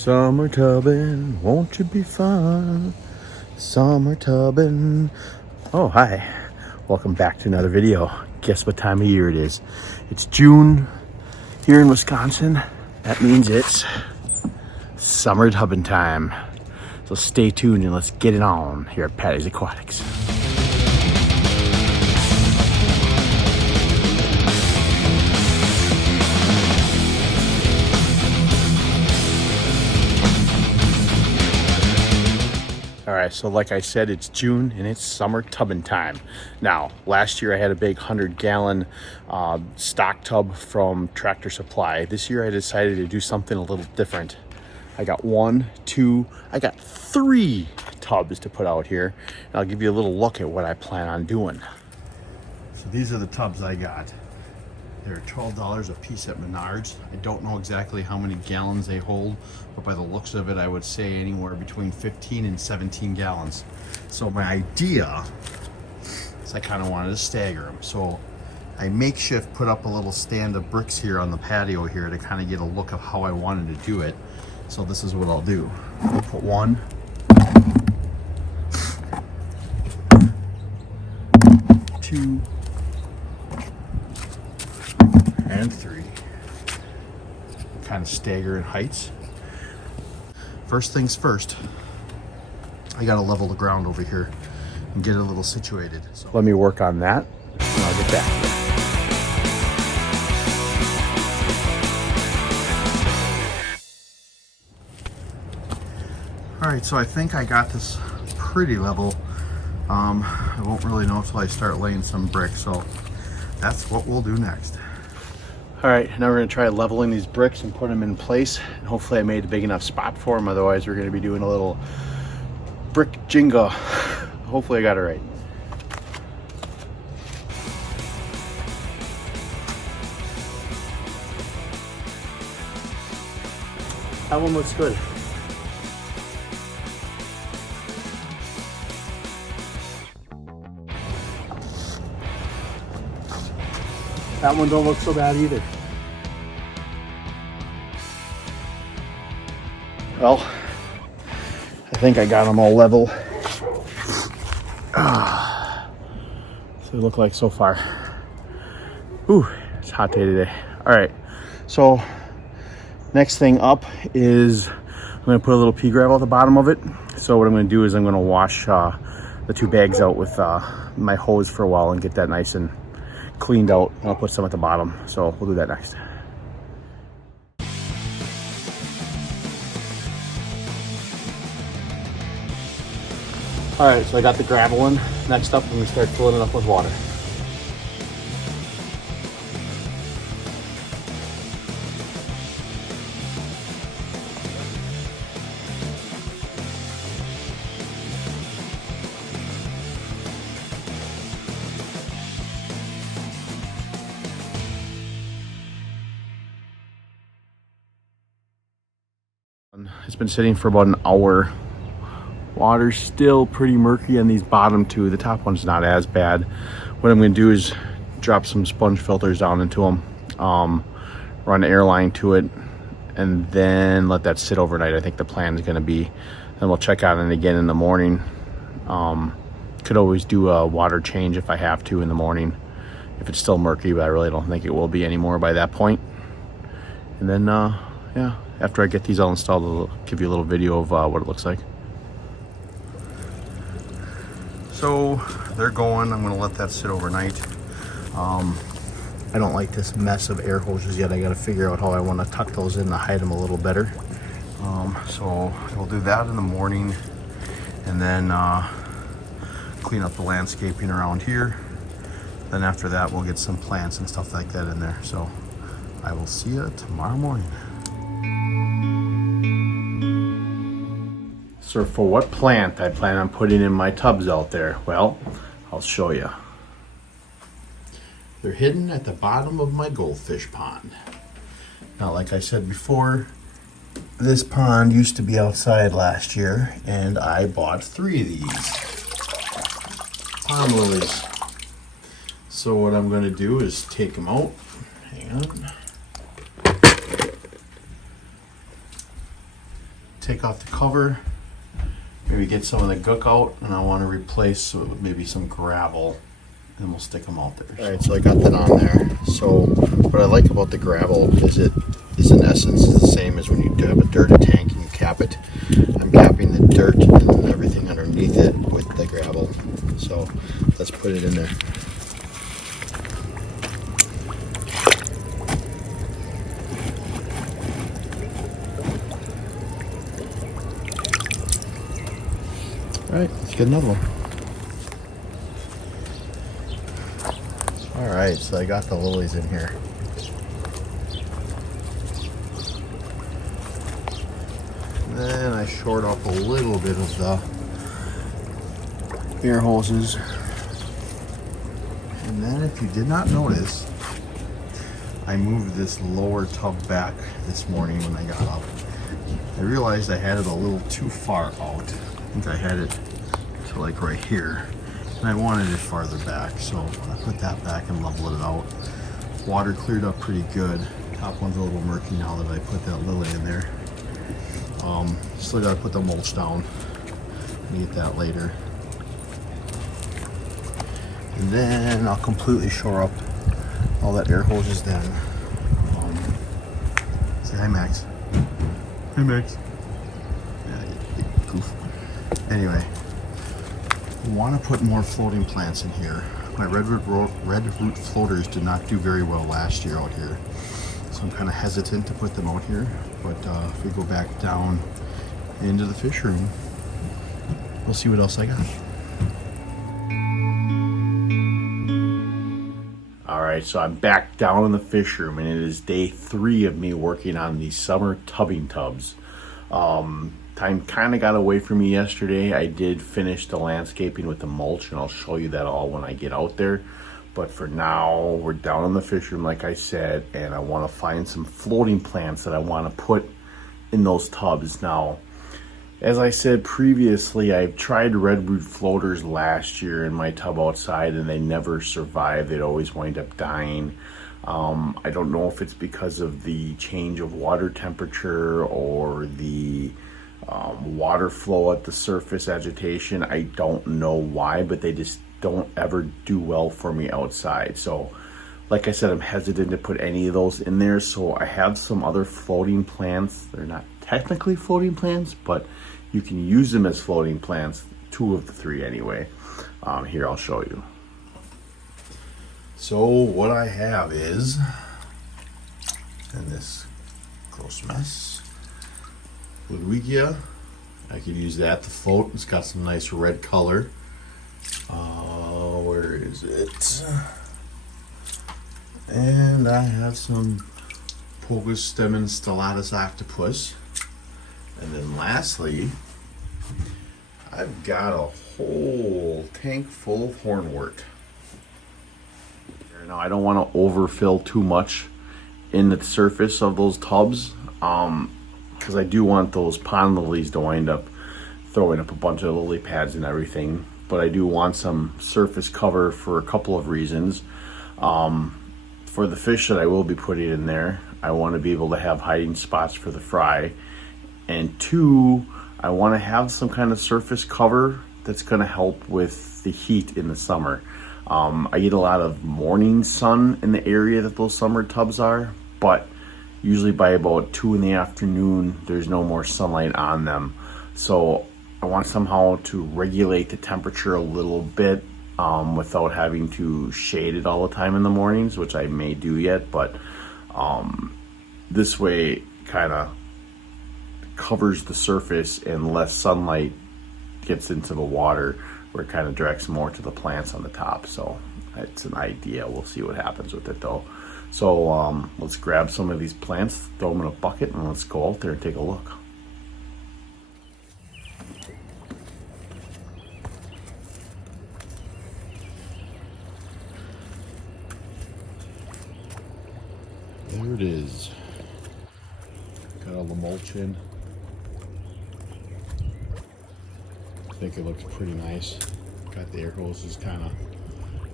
Summer tubbing, won't you be fun? Summer tubbing. Oh, hi. Welcome back to another video. Guess what time of year it is? It's June here in Wisconsin. That means it's summer tubbing time. So stay tuned and let's get it on here at Patty's Aquatics. All right, so like I said, it's June and it's summer tubbing time. Now, last year I had a big 100-gallon stock tub from Tractor Supply. This year I decided to do something a little different. I got I got 3 tubs to put out here. And I'll give you a little look at what I plan on doing. So these are the tubs I got. They're $12 a piece at Menards. I don't know exactly how many gallons they hold, but by the looks of it, I would say anywhere between 15 and 17 gallons. So my idea is I kind of wanted to stagger them. So I makeshift put up a little stand of bricks here on the patio here to kind of get a look of how I wanted to do it. So this is what I'll do. I'll put 1, 2, and 3. Kind of stagger in heights. First things first, I gotta level the ground over here and get it a little situated. So let me work on that and I'll get back. All right, so I think I got this pretty level. I won't really know until I start laying some bricks, so that's what we'll do next. All right, now we're gonna try leveling these bricks and put them in place. And hopefully I made a big enough spot for them. Otherwise we're gonna be doing a little brick Jenga. Hopefully I got it right. That one looks good. That one don't look so bad either. Well, I think I got them all level. So they look like so far. Ooh, it's a hot day today. All right, so next thing up is I'm gonna put a little pea gravel at the bottom of it. So what I'm gonna do is I'm gonna wash the 2 bags out with my hose for a while and get that nice and cleaned out. I'll put some at the bottom, so we'll do that next. All right, so I got the gravel in. Next up, I'm gonna start filling it up with water. It's been sitting for about an hour. Water's still pretty murky on these bottom 2. The top one's not as bad. What I'm going to do is drop some sponge filters down into them, run an air line to it, and then let that sit overnight. I think the plan is going to be. Then we'll check on it again in the morning. Could always do a water change if I have to in the morning, if it's still murky, but I really don't think it will be anymore by that point. And then, yeah. After I get these all installed, I'll give you a little video of what it looks like. So they're going. I'm going to let that sit overnight. I don't like this mess of air hoses yet. I got to figure out how I want to tuck those in to hide them a little better. So we'll do that in the morning, and then clean up the landscaping around here. Then after that, we'll get some plants and stuff like that in there. So I will see you tomorrow morning. So for what plant I plan on putting in my tubs out there? Well, I'll show you. They're hidden at the bottom of my goldfish pond. Now, like I said before, this pond used to be outside last year, and I bought 3 of these pond lilies. So what I'm going to do is take them out. Hang on. take off the cover, maybe get some of the gook out, and I want to replace with maybe some gravel, and we'll stick them out there. All right, so I got that on there. So what I like about the gravel is it is in essence the same as when you have a dirt tank and you cap it. I'm capping the dirt and everything underneath it with the gravel. So let's put it in there. All right, let's get another one. All right, so I got the lilies in here. Then I shored up a little bit of the air hoses. And then if you did not notice, I moved this lower tub back this morning when I got up. I realized I had it a little too far out. I think I had it to like right here. And I wanted it farther back, so I put that back and leveled it out. Water cleared up pretty good. Top one's a little murky now that I put that lily in there. Still gotta put the mulch down. Need that later. And then I'll completely shore up all that air hoses then. Say hi, Max. Hey, Max. Yeah, you goof. Anyway, I want to put more floating plants in here. My redroot floaters did not do very well last year out here, so I'm kind of hesitant to put them out here. But if we go back down into the fish room, we'll see what else I got. All right, so I'm back down in the fish room, and it is day 3 of me working on these summer tubbing tubs. Time kind of got away from me yesterday. I did finish the landscaping with the mulch, and I'll show you that all when I get out there. But for now, we're down in the fish room, like I said, and I want to find some floating plants that I want to put in those tubs. Now, as I said previously, I've tried redroot floaters last year in my tub outside, and they never survived. They'd always wind up dying. I don't know if it's because of the change of water temperature or the water flow at the surface agitation. I don't know why, but they just don't ever do well for me outside. So like I said, I'm hesitant to put any of those in there. So I have some other floating plants. They're not technically floating plants, but you can use them as floating plants, 2 of the 3 anyway. Here, I'll show you. So what I have is, in this gross mess, Ludwigia. I could use that to float. It's got some nice red color. Where is it? And I have some Pogostemon stellatus octopus. And then lastly, I've got a whole tank full of hornwort. Now I don't want to overfill too much in the surface of those tubs, because I do want those pond lilies to wind up throwing up a bunch of lily pads and everything. But I do want some surface cover for a couple of reasons. For the fish that I will be putting in there, I want to be able to have hiding spots for the fry. And 2, I want to have some kind of surface cover that's going to help with the heat in the summer. I get a lot of morning sun in the area that those summer tubs are, but usually by about 2 in the afternoon, there's no more sunlight on them. So I want somehow to regulate the temperature a little bit without having to shade it all the time in the mornings, which I may do yet, but this way kind of covers the surface and less sunlight gets into the water, where it kind of directs more to the plants on the top. So it's an idea. We'll see what happens with it though. So let's grab some of these plants, throw them in a bucket, and let's go out there and take a look. There it is. Got all the mulch in. I think it looks pretty nice. Got the air hoses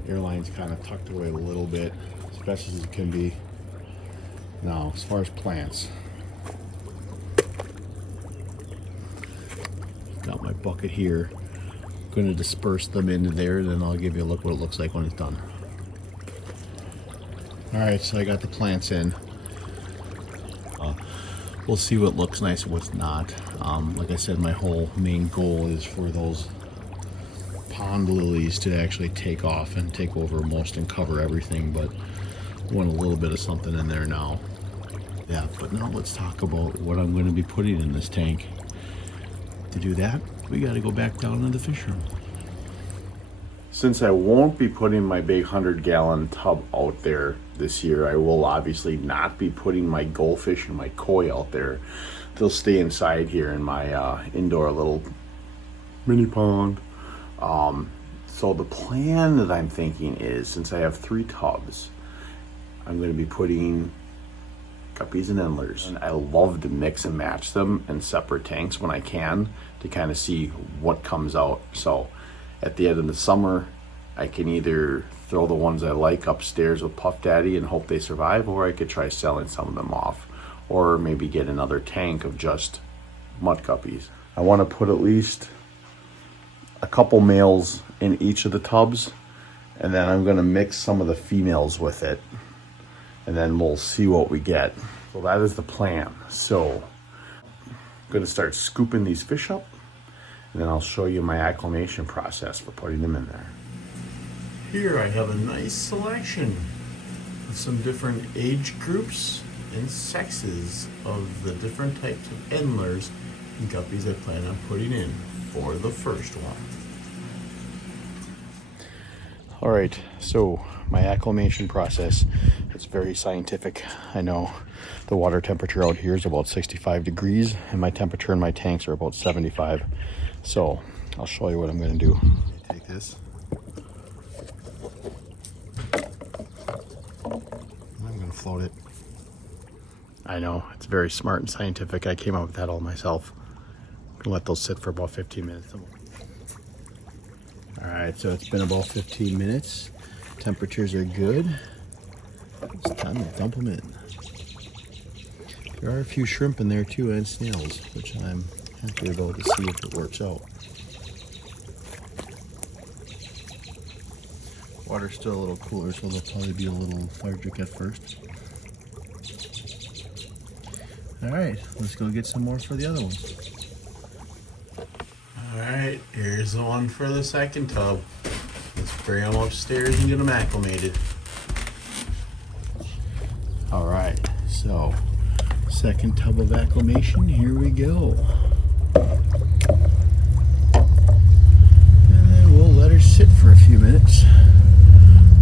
air lines kind of tucked away a little bit, as best as it can be. Now, as far as plants, Got my bucket here. Going to disperse them into there, then I'll give you a look what it looks like when it's done. Alright, so I got the plants in. We'll see what looks nice and what's not. Like I said, my whole main goal is for those pond lilies to actually take off and take over most and cover everything, but I want a little bit of something in there now. Yeah, but now let's talk about what I'm going to be putting in this tank. To do that, we got to go back down to the fish room. Since I won't be putting my big 100-gallon tub out there this year, I will obviously not be putting my goldfish and my koi out there. They'll stay inside here in my indoor little mini pond. So the plan that I'm thinking is, since I have 3 tubs, I'm going to be putting guppies and endlers. And I love to mix and match them in separate tanks when I can to kind of see what comes out. So at the end of the summer, I can either throw the ones I like upstairs with Puff Daddy and hope they survive, or I could try selling some of them off, or maybe get another tank of just mud guppies. I want to put at least a couple males in each of the tubs, and then I'm going to mix some of the females with it, and then we'll see what we get. So that is the plan. So I'm going to start scooping these fish up, and then I'll show you my acclimation process for putting them in there. Here I have a nice selection of some different age groups and sexes of the different types of endlers and guppies I plan on putting in for the first one. All right, so my acclimation process is very scientific. I know the water temperature out here is about 65 degrees and my temperature in my tanks are about 75. So I'll show you what I'm going to do. Take this. I'm going to float it. I know, it's very smart and scientific. I came up with that all myself. I'm going to let those sit for about 15 minutes. All right, so it's been about 15 minutes. Temperatures are good. It's time to dump them in. There are a few shrimp in there too, and snails, which I'm happy about to see if it works out. Water's still a little cooler, so there'll probably be a little fire drink at first. All right, let's go get some more for the other ones. All right, here's the one for the second tub. Let's bring them upstairs and get them acclimated. All right, so second tub of acclimation, here we go. And then we'll let her sit for a few minutes.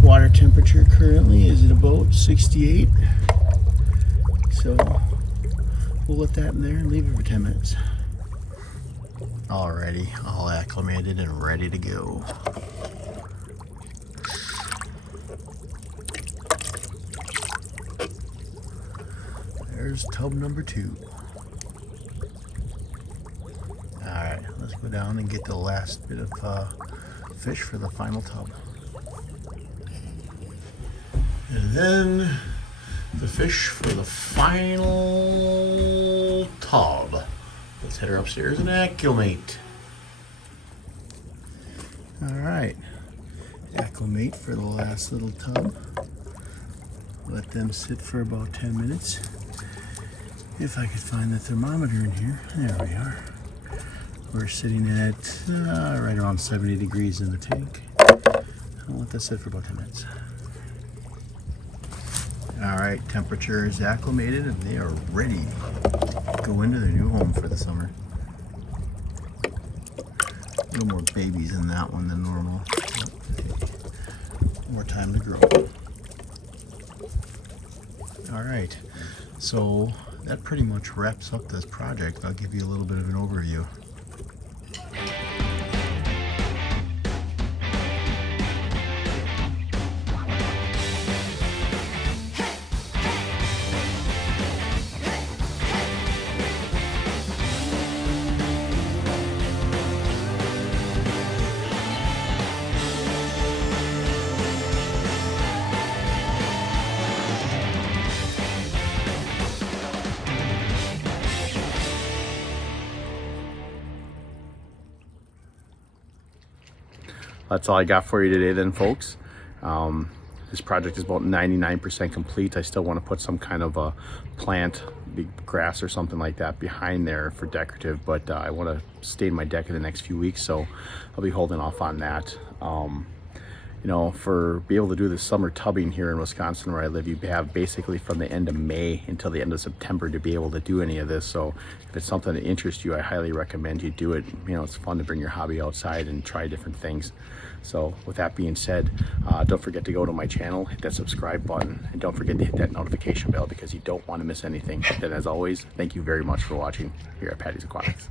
Water temperature currently is at about 68. So we'll let that in there and leave it for 10 minutes. Alrighty, all acclimated and ready to go. There's tub number 2. Alright, let's go down and get the last bit of fish for the final tub. And then the fish for the final tub. Let's head her upstairs and acclimate. Alright, acclimate for the last little tub. Let them sit for about 10 minutes. If I could find the thermometer in here. There we are. We're sitting at right around 70 degrees in the tank. I'll let that sit for about 10 minutes. Alright, temperature is acclimated and they are ready to go into their new home for the summer. A little more babies in that one than normal. More time to grow. Alright, so that pretty much wraps up this project. I'll give you a little bit of an overview. that's all I got for you today then, folks. This project is about 99% complete. I still want to put some kind of a plant, big grass or something like that behind there for decorative, but I want to stain my deck in the next few weeks, so I'll be holding off on that. You know, for be able to do the summer tubbing here in Wisconsin where I live, you have basically from the end of May until the end of September to be able to do any of this. So if it's something that interests you, I highly recommend you do it. You know, it's fun to bring your hobby outside and try different things. So with that being said, don't forget to go to my channel, hit that subscribe button, and don't forget to hit that notification bell because you don't want to miss anything. Then as always, thank you very much for watching here at Patty's Aquatics.